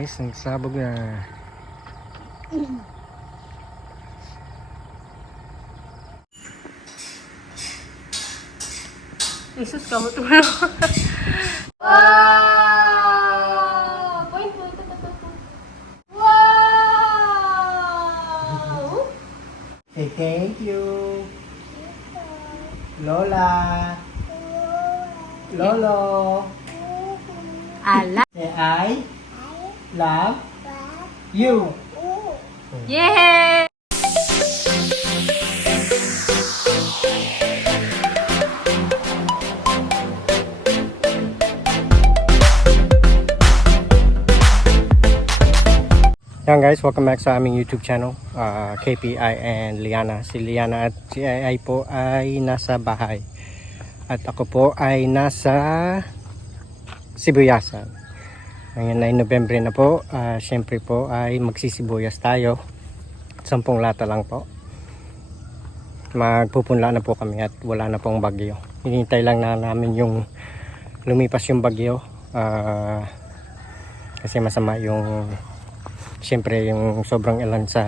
Guys, nagsabog na. Jesus, kamot mo na. Wow! Point, point, point, point, point. Wow! Say thank you. Lola. Lolo. Ala. Say I love you. Yay! Yan guys, welcome back sa aming YouTube channel, KPI and Liana. Si Liana at si AI po ay nasa bahay. At ako po ay nasa Sibuyasan. Ngayon ay Nobyembre na po. Siyempre po ay magsisibuyas tayo. 10 lata lang po. Magpupunla na po kami at wala na pong bagyo. Hinihintay lang na namin yung lumipas yung bagyo. Kasi masama yung siyempre yung sobrang ilan sa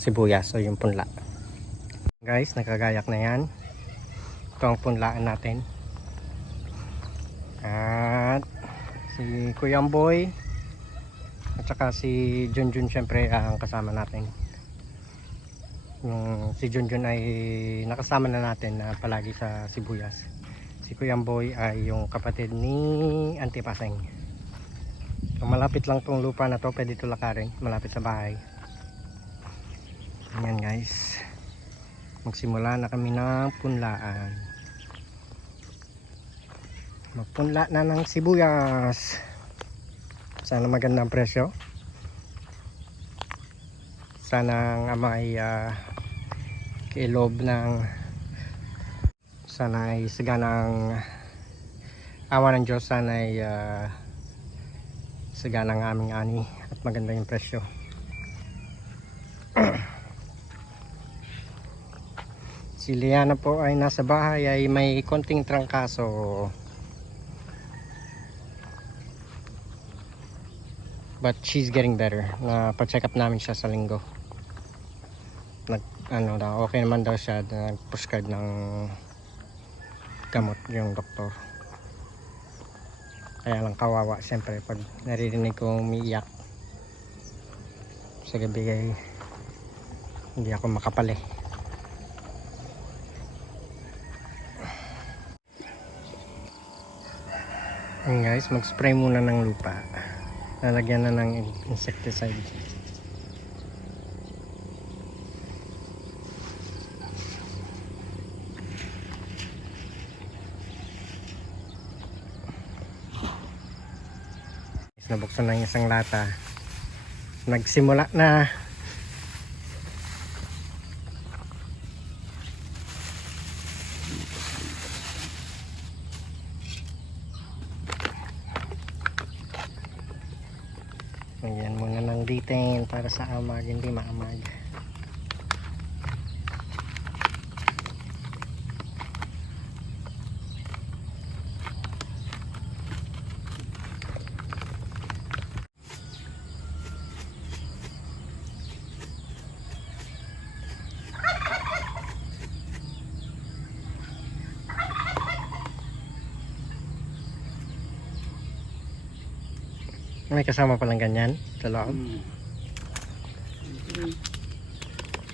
sibuyas o yung punla. Guys, nakagayak na yan. Ito ang punlaan natin. At si Kuyang Boy at saka si Junjun siyempre ang kasama natin. Yung si Junjun ay nakasama na natin na palagi sa sibuyas. Si Kuyang Boy ay yung kapatid ni Auntie Paseng. Malapit lang tong lupa na to, pwede ito lakarin, malapit sa bahay. Ayan guys, magsimula na kami ng punlaan. Magpunla na ng sibuyas. Sana magandang presyo. Sana ang ama ay kailob ng, sana ay saganang awa ng Diyos, sana ay sagana ng aming ani at maganda yung presyo. Si Liana po ay nasa bahay, ay may konting trangkaso, but she's getting better. Pa-check up namin siya sa linggo. Okay naman daw siya. Nag-prescribe ng gamot yung doktor. Kaya lang kawawa siyempre pag naririnig ko umiiyak sa gabi ay hindi ako makapali. Ayan guys, mag-spray muna ng lupa. Lalagyan na ng insecticide. Nabuksan na yung isang lata. Nagsimula na. Lagyan muna ng D10 para sa amag, hindi maamag. May kasama palang ganyan sa loob.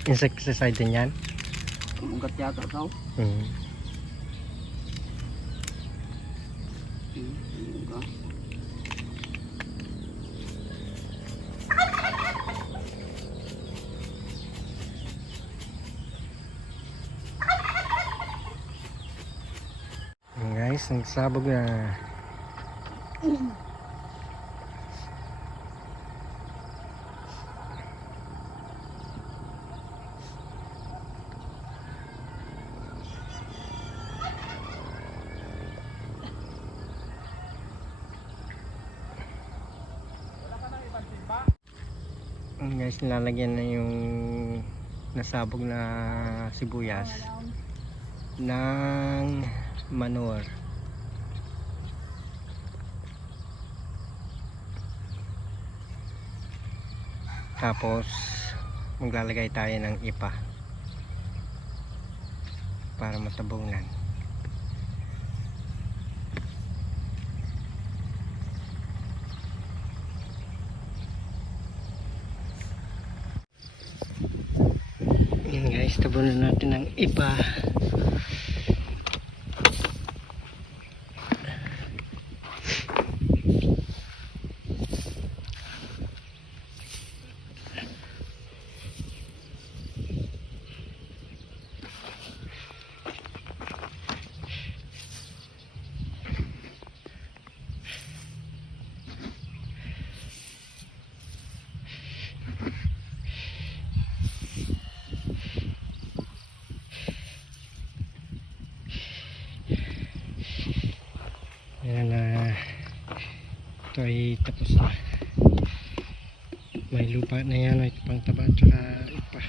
Insecticide din yan. Ugat yata tao. Guys, nagsabog na. Guys, nilalagyan na yung nasabog na sibuyas ng manure. Tapos maglalagay tayo ng ipa para matabunan. Yan guys, tabunan natin ng ipa. Ayan na, ito ay tapos na. May lupa na yan, may pang taba at saka ipa.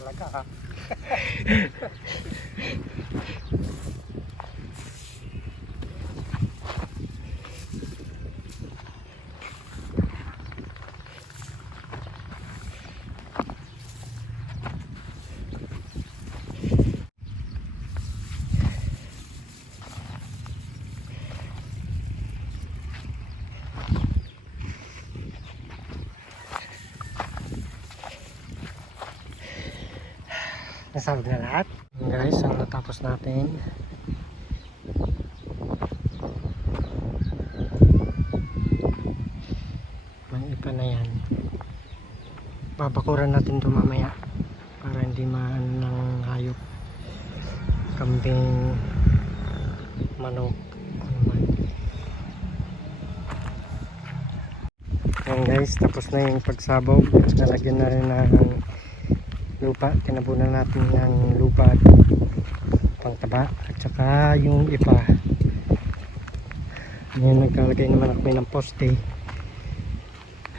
Talaga ha. Nasabog na lahat. Guys, ang natapos natin. May ipa na yan. Babakuran natin ito mamaya para hindi maano ng hayop, kambing, manok, ano man. Ayan guys, tapos na yung pagsabog. Nalagyan na rin ng lupa, tinabunan natin yung lupa at pangtaba at saka yung ipa. Ngayon nagkalagay naman ako ng poste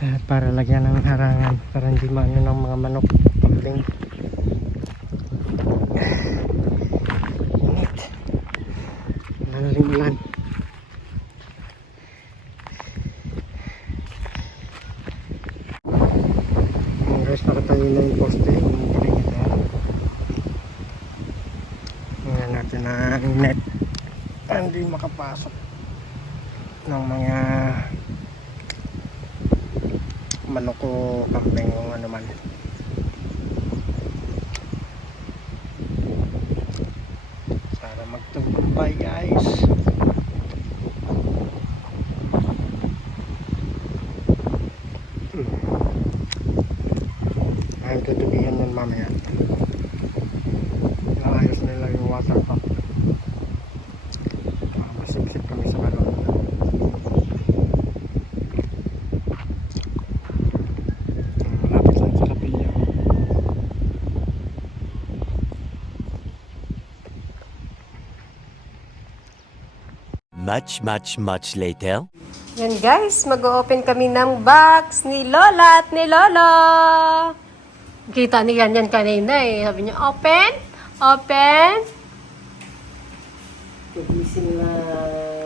at para lagyan ng harangan para hindi maano ng mga manok, kambing. Init, malalim ulan. Guys, nakatayo na yung poste. Tingnan natin ang net. Hindi makapasok ng mga manok o kambing o ano man. Para magtagumpay guys. Ay, tutubihan nun mamaya. Naayos nila yung water pump. Masipsip kami sa balon. Malapit lang sa kapilya. Much later. Yan guys, mag-open kami ng box ni Lola at ni Lolo. Kita niya yan kanina eh. Sabi niya, open, open.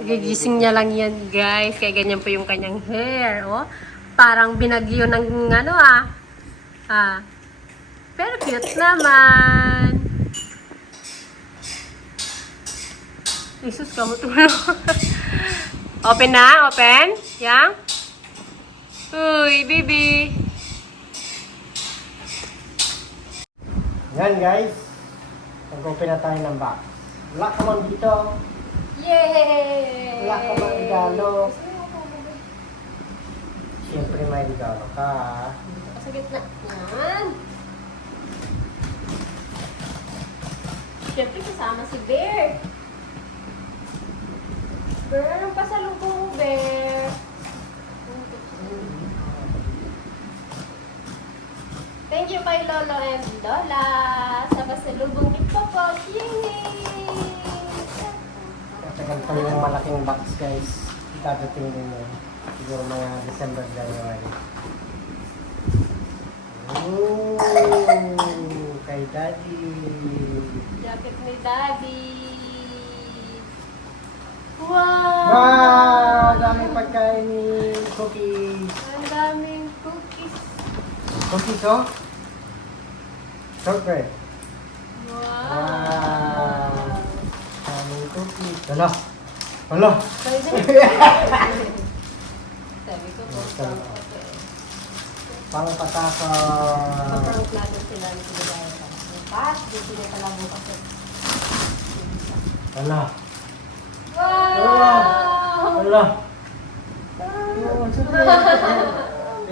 Gigising niya lang yan guys. Kaya ganyan po yung kanyang hair. Oh. Parang binagyo ng ano ah. Pero cute naman. Jesus, kamu tulog. Open na, open. Yang. Uy, baby. Yan guys, mag-open na tayo ng box. Wala ka man dito. Yay! Wala ka man regalo. Siyempre may regalo ka. Sa gitna. Yan. Siyempre kasama si Bear. Bear, anong pasalubong mo, Bear? Thank you kay Lolo and Lola sa pasalubong ni Popo. Yay! Tagal pa yung malaking box guys. Dadating din yun. Siguro mga December, January. Ooh, kay Daddy. Jacket ni Daddy. Wow! tiny cookies. Ang daming cookies. Cookies, oh. Shortbread. Wow. Tiny cookies. Hala. Hala. Sabi ko po, okay. Pang pataka. Sobrang plano sila ni Pinagaya. Pas, dito na pala bukas. Hala. Wow! Hala.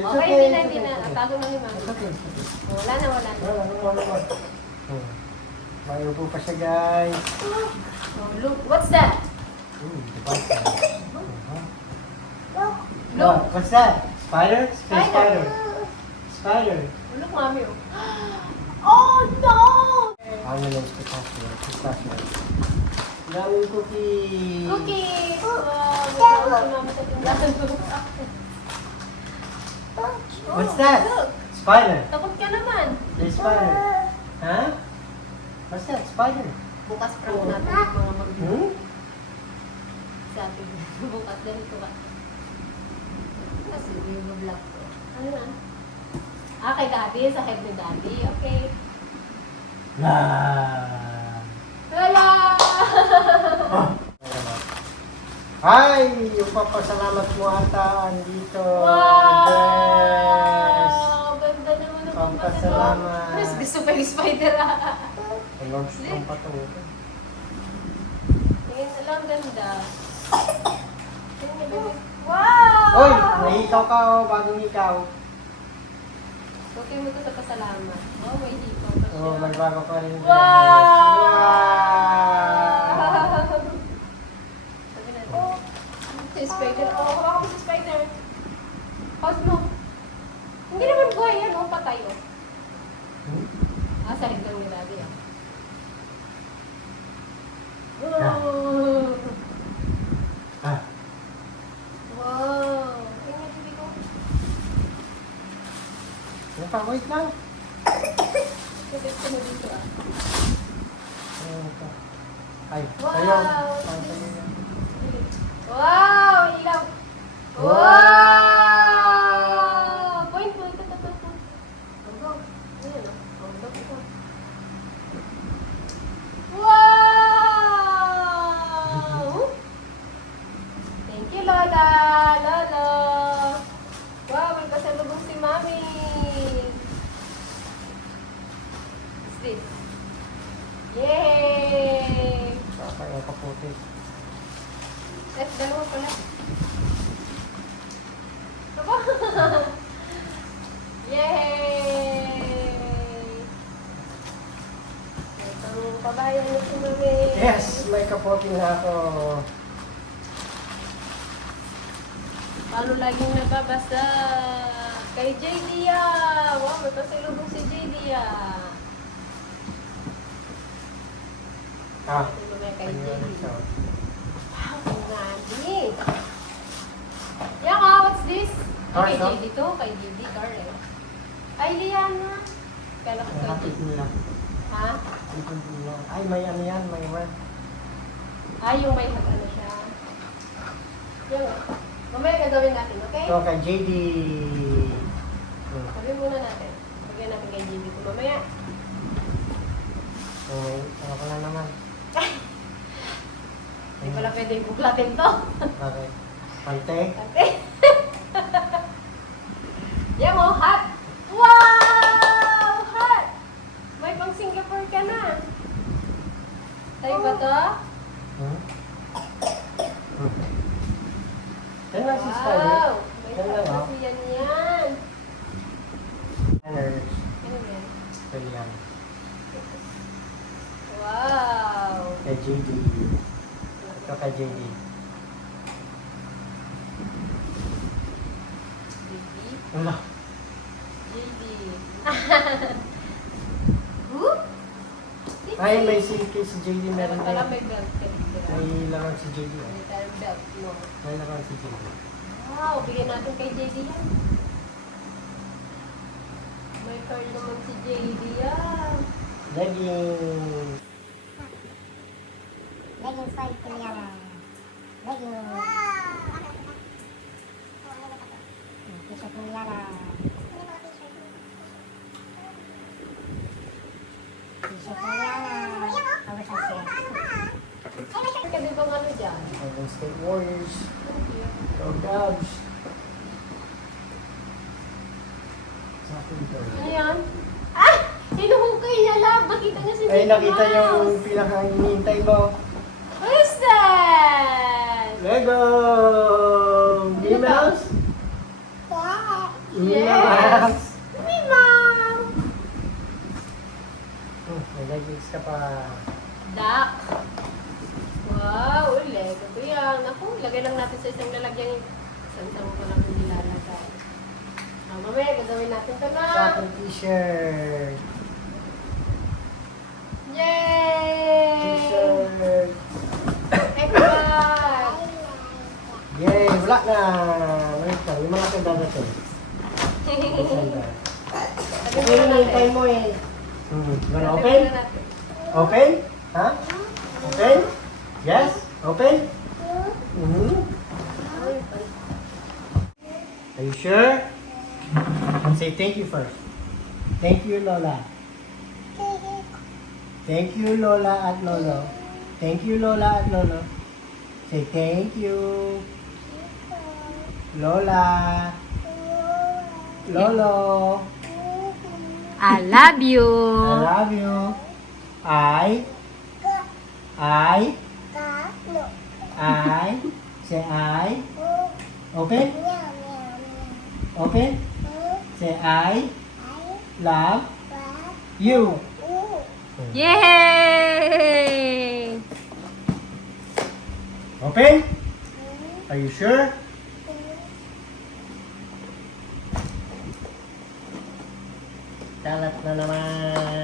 Okay, hindi na. Tago na ni Mami. Wala na. May upo pa siya, guys. Oh, look, what's that? Look, what's that? Spider? Spider. Spider. Look, Mami. Oh, no! Ano yung pistachio? Pistachio. Daming cookies. Cookies! Wow, may si Mama sa tindahan ko. What's that? Look, Spider. takot ka naman. There's spider. Huh? What's that? Spider. Bukas prank natin yung mga Hmm? sa atin. Bukas ganito ka. Kasi yung vlog ko. Ano na? Ah, kay Daddy. Sa head ni Daddy. Okay. Ah. Wala! Ay, yung papasalamat mo ata andito. Yes. Wow! Ganda naman ang Pampasalamat. Mas gusto pa yung spider Launch ng patong. Tingin na lang ganda. Tingin na bebe. Wow! Hoy, nahikaw ka o bagong ikaw. Okay mo to sa pasalamat. Oh, may hikaw pa siya. Oh, may bago pa rin. Wow! Wow! Sabi natin. Oh, si spider. Oh, hawakan mo si spider. Pause mo. Hindi naman buhay yan, oh. Patay, oh. Hmm? Ah, sa rin lang ni Daddy, ah. Yeah. Oh. Ah, Wow. Tingnan bibi ko. yan pa, wait lang. Kapit ko na dito, ah. Ayan pa. Ay, Wow! ayaw. Wow! Ilaw! Wow! Point, point, ito. Go. Ayan, oh. Go. Wow! Thank you, Lola! Lolo! Wow, may pasalubong si Mami! What's this? Yay! Saka yung kaputi. Dalawa pala. Aba! Yay! Itong pabayan na si Mami. Yes, may kaputi na ako. Paano laging nababasa? Kay JD ah! Wow, may pasalubong si JD ah! Ah, Ito mamaya kay ano JD. yun siya? Wow, ang nani! Yang ah, what's this? Car, Kay no? JD to, kay JD, car eh. Ay, Liana! Kala ko Ang kay hapit JD. nila. Ha? Ang hapit nila. Ay, may ano yan, may web. Ay, yung may ano siya. Yung, mamaya gagawin natin, okay? Ito kay JD. Sabi muna natin. Sabihin natin kay JD ko mamaya. Okay, ano ka na naman? Hindi pala pwede buklatin to. Bakit? Pante? Ate. Yan mo, hot. Wow! Hot! May pang Singapore ka na. Tayo ba to? Hmm? Yan lang si Spider. Wow! May Yan lang, hot oh. kasi yan. Energy. Ano yan? Pwede yan. Wow! Kay JD. Ito kay JD. JD. Ano? JD. Huh? Ay, may silky si JD meron Meron pala din. may belt ka dito. May laman si JD. oh. May tayong belt mo. May laman si JD. Wow, bigyan natin kay JD yan. May card naman si JD yan. Leggings. Leggings 5 kilo yan. Leggings. T-shirt ng Lara. T-shirt ng Lara. Tapos ang set. Kasi bang ano dyan? Golden State Warriors. Thank you. Go Dubs. Ano yan? Ah! Hinuhukay niya lang. Nakita niya si Ay, Mickey nakita Mouse. yung pinakang hinihintay mo. Who's that? Lego! Minnie Ano to? Mouse? Minnie Yes! Mouse! Minnie Mouse! May leggings ka pa. Duck. Wow, Lego ko yan. Ako, lagay lang natin sa isang lalagyan. Isang ko lang yung nilalagay. Mamaya, gagawin natin ito na. Soccer t-shirt. Yay! T-shirt. Ekbat! Yay! Wala na! Wait lang, yung mga ito dadating. Sabi Kasi mo na hinihintay natin. mo eh. Gonna Sabi open? mo na natin. Open? Ha? Open? Yes? Open? Mm-hmm. Ay, Are you sure? Say thank you first. Thank you, Lola. Thank you, Lola at Lolo. Thank you, Lola at Lolo. Say thank you. Lola. Lolo. I love you. I love you. I. Say I. Open. Open. Say I love you. Yay! Open. Are you sure? Kalat na naman.